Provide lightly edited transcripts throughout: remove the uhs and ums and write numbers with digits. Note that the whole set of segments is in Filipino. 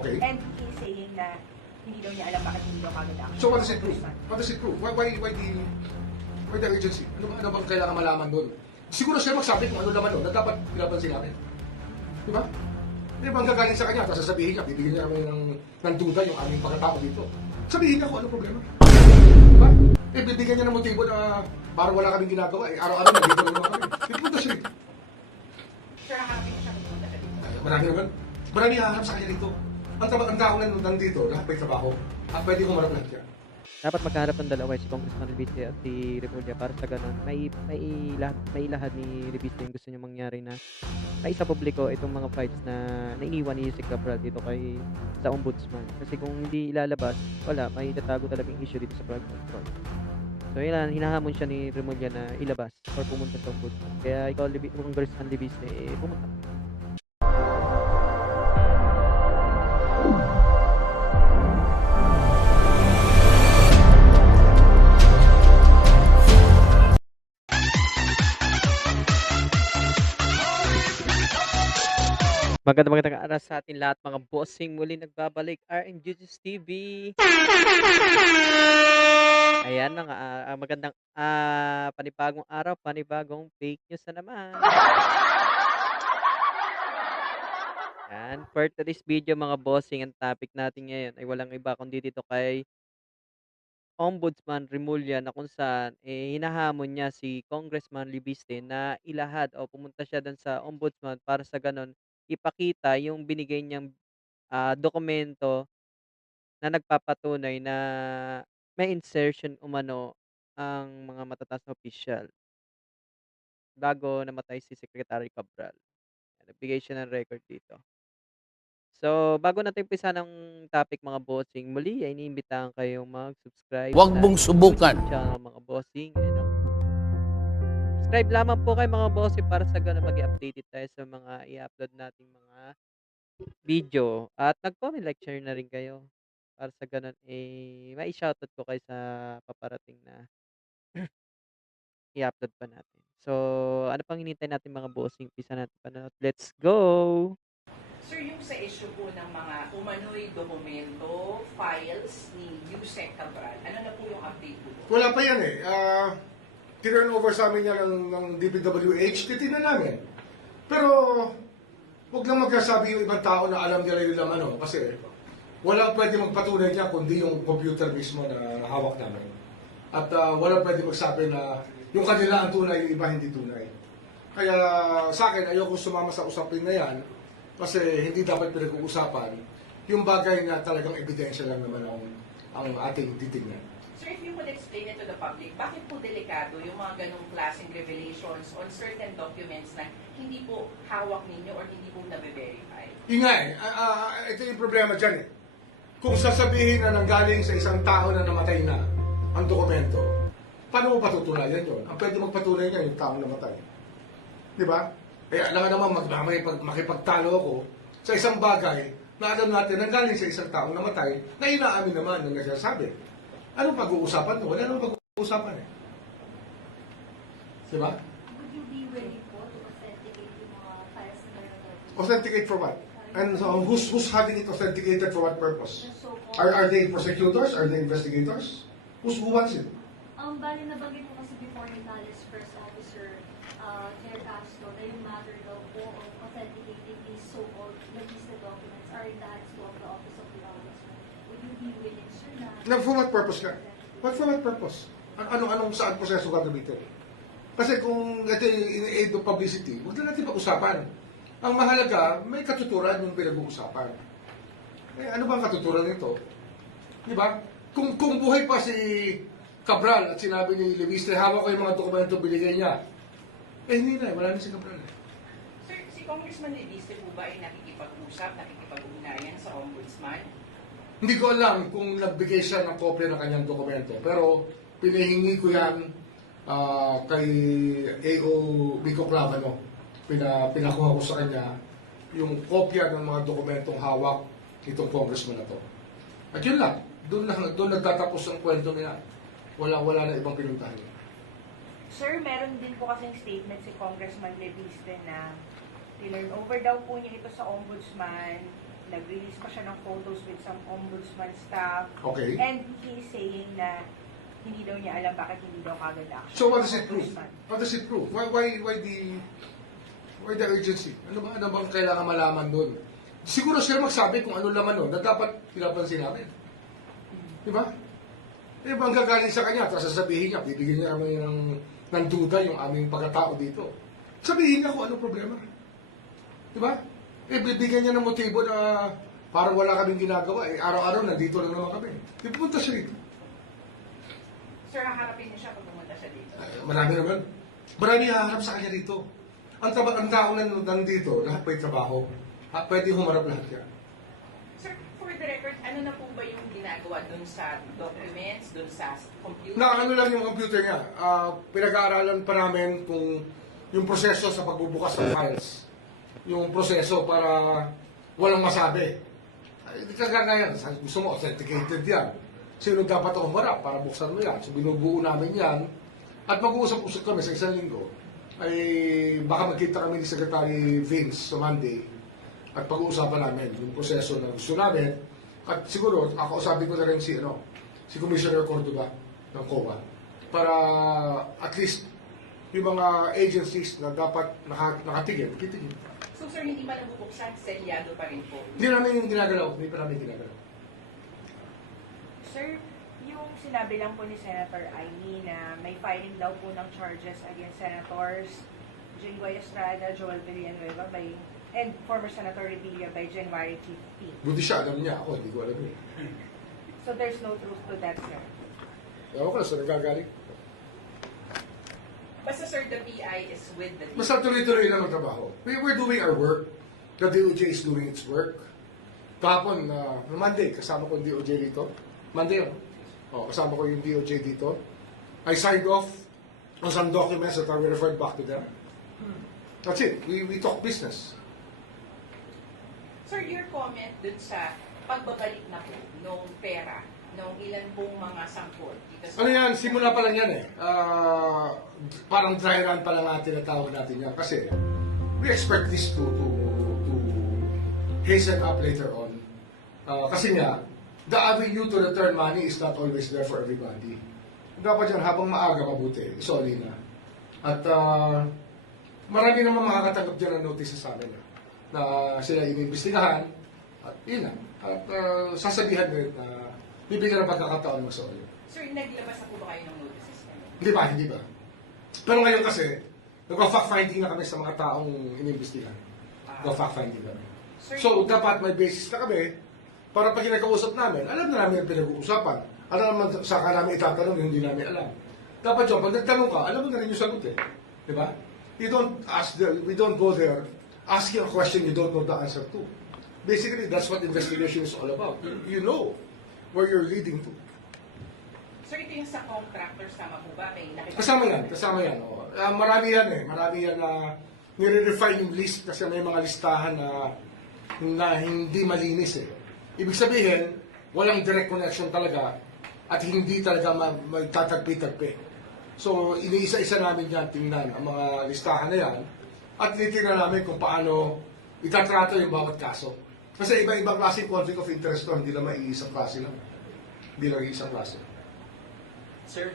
Okay. And he's saying na hindi daw niya alam bakit hindi daw kagad action. So what does it prove? What does it prove? Why the urgency? Ano bang kailangan malaman doon? Siguro siya magsabi kung ano naman doon na dapat pinapansin natin. Di ba? Di ba ang gagaling sa kanya, tapos sasabihin niya, bibigyan niya kami ng duda yung aming pagkatao dito. Sabihin niya kung ano problema. Di ba? Eh, bibigyan niya ng motibo na parang wala kaming ginagawa. Eh, araw-araw nandito naman kami. Pipunta siya dito. Sir, happy siya pumunta sa dito. Marami naman. Marami hahanap sa kanya dito. Ang tao na nandito, lahat may trabaho. At pwede kumarap lahat yan. Dapat magkaharap ng dalawa si Congressman Reviste at si Remulla para sa ganun may ilahad ni Reviste yung gusto niya mangyari na sa publiko itong mga fights na nainiwan ni Yusek Cabral dito sa ombudsman. Kasi kung hindi ilalabas, wala, may tatago talagang issue dito sa flood control. So yun, hinahamon siya ni Remulla na ilabas or pumunta sa ombudsman. Kaya ikaw, Congressman Reviste, pumunta. Magandang araw sa atin lahat mga bossing. Muli nagbabalik RN Juices TV. Ayan mga magandang panibagong araw, panibagong fake news na naman. Yan, for today's video mga bossing, ang topic natin ngayon ay walang iba kundi dito kay Ombudsman Remulla na kung saan hinahamon niya si Congressman Reviste na ilahad o pumunta siya doon sa ombudsman para sa ganon ipakita yung binigay niyang dokumento na nagpapatunay na may insertion umano ang mga matataas na opisyal bago namatay si Secretary Cabral. Nagbigay siya ng record dito. So, bago natin umpisa ng topic mga bossing, muli ay iniimbitahan kayong mag-subscribe Huwag sa mong subukan. YouTube channel mga bossing. Ano? Subscribe lamang po kayo mga bossing para sa ganun mag-updated tayo sa mga i-upload nating mga video. At nag-comment like share na rin kayo para sa ganun mai-shoutout ko kayo sa paparating na i-upload pa natin. So, ano pang hinihintay natin mga bossing? Umpisa natin panonood. Let's go! Sir, yung sa issue po ng mga umano'y dokumento, files ni Yusek Cabral, ano na po yung update po? Wala pa yan eh. Turn over sa amin yan ng DPWH, titignan namin. Pero, huwag lang magkasabi yung ibang tao na alam nila yung laman, no? Kasi wala pwede magpatunay niya kundi yung computer mismo na hawak namin. At wala pwede magsabi na yung kanila ang tunay, yung iba hindi tunay. Kaya sa akin, ayoko sumama sa usapin na yan kasi hindi dapat pinag-uusapan yung bagay na talagang ebidensya lang naman ang ating titignan. Sir, if you could explain it to the public, bakit po delikado yung mga ganong klaseng revelations on certain documents na hindi po hawak ninyo or hindi po nabe-verify? Yun nga ito yung problema dyan eh. Kung sasabihin na nanggaling sa isang tao na namatay na ang dokumento, paano mo patutunayan yun? Ang pwede magpatunay niya yung taong namatay. Di ba? Kaya alam naman makipagtalo ako sa isang bagay na alam natin nanggaling sa isang taong namatay na inaamin naman ng nagsasabi. Anong pag-uusapan to? Wala namang pag-uusapan eh. Di ba? Would you be willing po to authenticate yung mga files na meron? Authenticate for what? And so, who's having it authenticated for what purpose? The so-called... Are they prosecutors? Are they investigators? Who wants it? Bali nabanggit po kasi before ni Nales First Officer Claire Castro na yung matter daw po of authenticating these so-called registered documents are in the hands of the Office of the Ombudsman. Would you be willing, sir, na... For what purpose ka? For what purpose? Anong saan proseso gagamitin? Kasi kung ito yung aid of publicity, huwag na natin pag-usapan. Ang mahalaga, may katuturan yung pinag-uusapan. Ano bang katuturan nito? Di ba? Kung buhay pa si Cabral at sinabi ni Reviste, hawak ko yung mga dokumento binigay niya. Hindi na, wala na si Cabral. Sir, si Congressman Reviste po ba ay nakikipag-usap, nakikipag-ugnayan sa ombudsman? Hindi ko alam kung nagbigay siya ng kopya ng kanyang dokumento. Pero pinahingi ko yan kay AO Vico Clavano. Pinakuha ko sa kanya yung kopya ng mga dokumentong hawak itong congressman na to. At yun lang, doon nagtatapos ang kwento niya. Wala na ibang pinuntahan niya. Sir, meron din po kasing statement si Congressman Reviste na tinurn over daw po niya ito sa ombudsman nag-release pa siya ng photos with some ombudsman staff. Okay. And he's saying na hindi daw niya alam bakit hindi daw kagad action. So what does it prove? Ombudsman. What does it prove? Why the urgency? Ano bang kailangan malaman doon? Siguro sila magsabi kung ano laman doon na dapat pinapansin namin. Di ba? Eh, bang gagaling sa kanya, tapos sasabihin niya, bibigyan niya kami ng duda yung aming pagkatao dito. Sabihin niya kung ano problema. Di ba? Eh, bibigyan niya ng motibo na parang wala kaming ginagawa. Eh, araw-araw nandito lang naman kami. Di pupunta siya dito. Sir, haharapin niyo siya pag pumunta siya dito. Marami naman. Marami haharap sa kanya dito. Ang tao na nandito, lahat may trabaho. Pwede humarap lahat yan. Sir, for the record, ano na po ba yung ginagawa dun sa documents, dun sa computer? Ano lang yung computer niya. Pinag-aaralan pa namin kung yung proseso sa pagbubukas ng files. Yung proseso para walang masabi. Hindi ka gagayan. Gusto mo, authenticated yan. Sino dapat humarap para buksan mo yan? So binubuo namin yan. At mag-uusap-usap kami sa isang linggo. Ay baka magkita kami ni Secretary Vince sa Monday. At pag-uusapan namin yung proseso na gusto namin. At siguro, ako sabi ko na rin si Commissioner Cordoba ng COA para at least yung mga agencies na dapat nakatigil, titigil. So sir, hindi ba nabubuksan? Selyado pa rin po. Hindi namin yung ginagalaw, hindi pa namin ginagalaw. Sir, yung sinabi lang po ni Senator Aimee na may filing daw po ng charges against Senators Jinggoy Estrada, Joel Villanueva and former Senator Revilla by January 15. Buti siya, alam niya ako, hindi ko alam yun. So there's no truth to that, sir. Ewan ko na, saan nagagaling. Basta sir, the PI is with the Basta tuloy-tuloy lang ang trabaho. We're doing our work. The DOJ is doing its work. Kahapon, Monday, kasama ko yung DOJ dito. Monday, kasama ko yung DOJ dito. I signed off on some documents that I will refer back to them. That's it. We talk business. Sir, your comment dun sa pagbabalik na po nung pera, nung ilan pong mga sangkot. Dito sa Ano yan? Simula pa lang yan eh. Parang dry run pa lang natin tinatawag natin yan. Kasi we expect this to hasten up later on. Kasi nga, the avenue to return money is not always there for everybody. Dapat yan, habang maaga mabuti, isoli na. At marami naman makakatanggap dyan ng notice sa amin na sila iniimbestigahan. At yun na. At sasabihan din na bibigyan ng pagkakataon mag-soli. Sir, naglabas na po ba kayo ng notices kanina? Hindi ba? Pero ngayon kasi, nag-fact-finding na kami sa mga taong inimbestigahan. Nag-fact-finding kami. Sir, So, dapat may basis na kami para pag kinakausap namin, alam na namin ang pinag-uusapan. Alam naman saka namin itatanong yung hindi namin alam. Dapat yun, pag nagtanong ka, alam mo na rin yung sagot eh. Di ba? We don't go there asking a question you don't know the answer to. Basically, that's what investigation is all about. You know where you're leading to. sir, ito yung sa contractors, tama po ba? May nakita Kasama yan. Oh. Marami yan na nire-refine yung list kasi may mga listahan na hindi malinis eh. Ibig sabihin, walang direct connection talaga at hindi talaga magtatagpi-tagpi. So, iniisa-isa namin yan tingnan ang mga listahan na yan at titignan namin kung paano itatrato yung bawat kaso. Kasi iba-ibang klaseng conflict of interest to, hindi lang maiisang klase lang. Hindi lang iisang klase. Sir,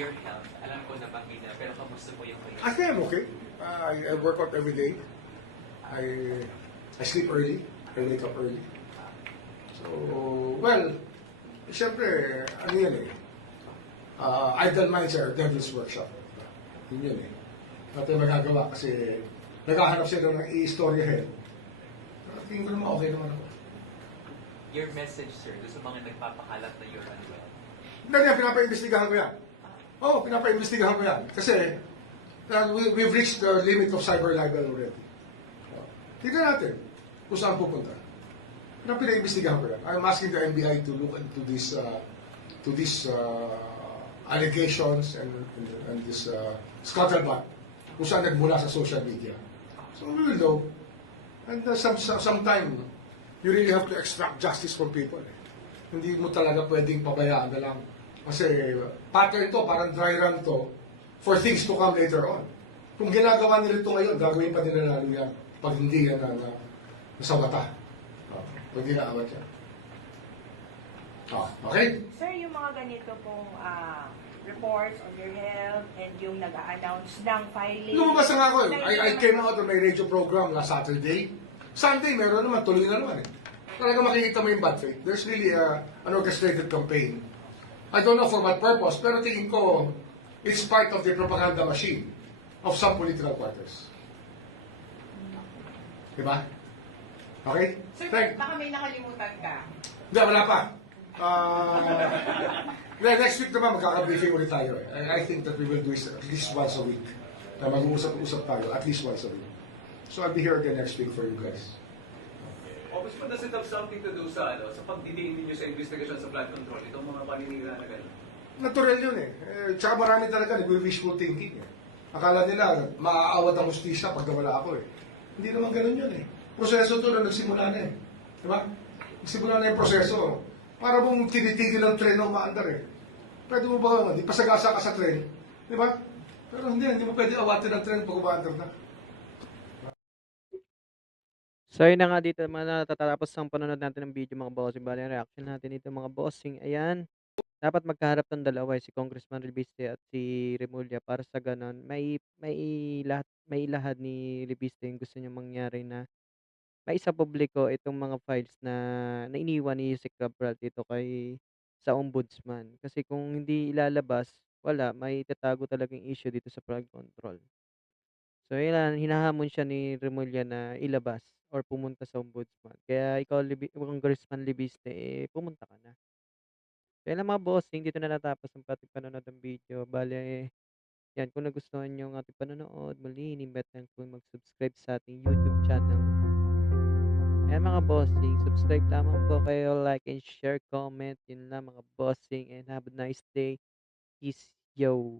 your health, alam ko nabanggit na, pero kamusta po yung kayo? I think I'm okay. I work out every day. I sleep early. I wake up early. So, well, siyempre, ano yan eh. Idle minds are devil's workshop. Yun yun eh. Natin magagawa kasi naghahanap sila ng i-storyahin. Tingin ko naman okay naman ako. Your message, sir, doon sa mga nagpapakalat na you're unwell. Hindi yan, pinapa-imbestigahan ko yan. Oo, pinapa-imbestigahan ko yan. Kasi, we've reached the limit of cyber libel already. Tignan natin kung saan pupunta. Pinapa-imbestigahan ko yan. I'm asking the NBI to look into these allegations and this scuttlebutt kung saan nagmula sa social media. So we will know. And sometime, you really have to extract justice from people. Hindi mo talaga pwedeng pabayaan na lang. Kasi pattern to, parang dry run to for things to come later on. Kung ginagawa nila ito ngayon, gagawin pa nila lalo yan pag hindi yan na sa mata. Pag inaawat yan. Okay? Sir, yung mga ganito pong reports on your health and yung nag-a-announce ng filing. Lumabas na nga ako. I came out on my radio program last Saturday. Sunday, meron naman. Tuloy na naman eh. Talaga makikita mo yung bad faith. There's really an orchestrated campaign. I don't know for what purpose, pero tingin ko it's part of the propaganda machine of some political quarters. Diba? Okay? Sir, baka may nakalimutan ka. Hindi, wala pa. Next week naman magkaka-briefing ulit tayo. I think that we will do it at least once a week. Na mag-uusap-usap tayo at least once a week. So I'll be here again next week for you guys. Ombudsman, does it have something to do sa pagdidiin ninyo sa investigasyon sa flood control? Itong mga paninira na gano'n. Natural yun eh. Tsaka marami talaga nag-wishful thinking eh. Akala nila maaawat ang hustisya pag nawala ako eh. Hindi naman ganun yun eh. Proseso to na nagsimula na eh. Diba? Nagsimula na yung proseso. Para mong tinitigil ang tren na umaandar eh. Pwede mo ba, di pasagasa ka sa tren, di ba? Pero hindi mo pwede awatin ang tren pag umaandar na. So yun na nga dito natatapos ang panonood natin ng video mga bossing. Bali ang reaction natin dito mga bossing. Ayan. Dapat magkaharap ng dalawa si Congressman Reviste at si Remulla para sa ganon may ilahad ni Reviste yung gusto niya mangyari na maisapubliko itong mga files na iniwan ni Yusek Cabral dito sa ombudsman. Kasi kung hindi ilalabas, wala, may tatago talagang issue dito sa flood control. So yun, hinahamon siya ni Remulla na ilabas or pumunta sa ombudsman. Kaya ikaw, Congressman Libiste, pumunta ka na. So yun lang mga bossing, dito na natapos ang ating panonood ng video. Bale, yan, kung nagustuhan nyo ang ating panonood, muli, inimbet lang po mag-subscribe sa ating YouTube channel. Ayan mga bossing, subscribe lamang po kayo, like and share, comment. Yun lang mga bossing and have a nice day. Peace, yo!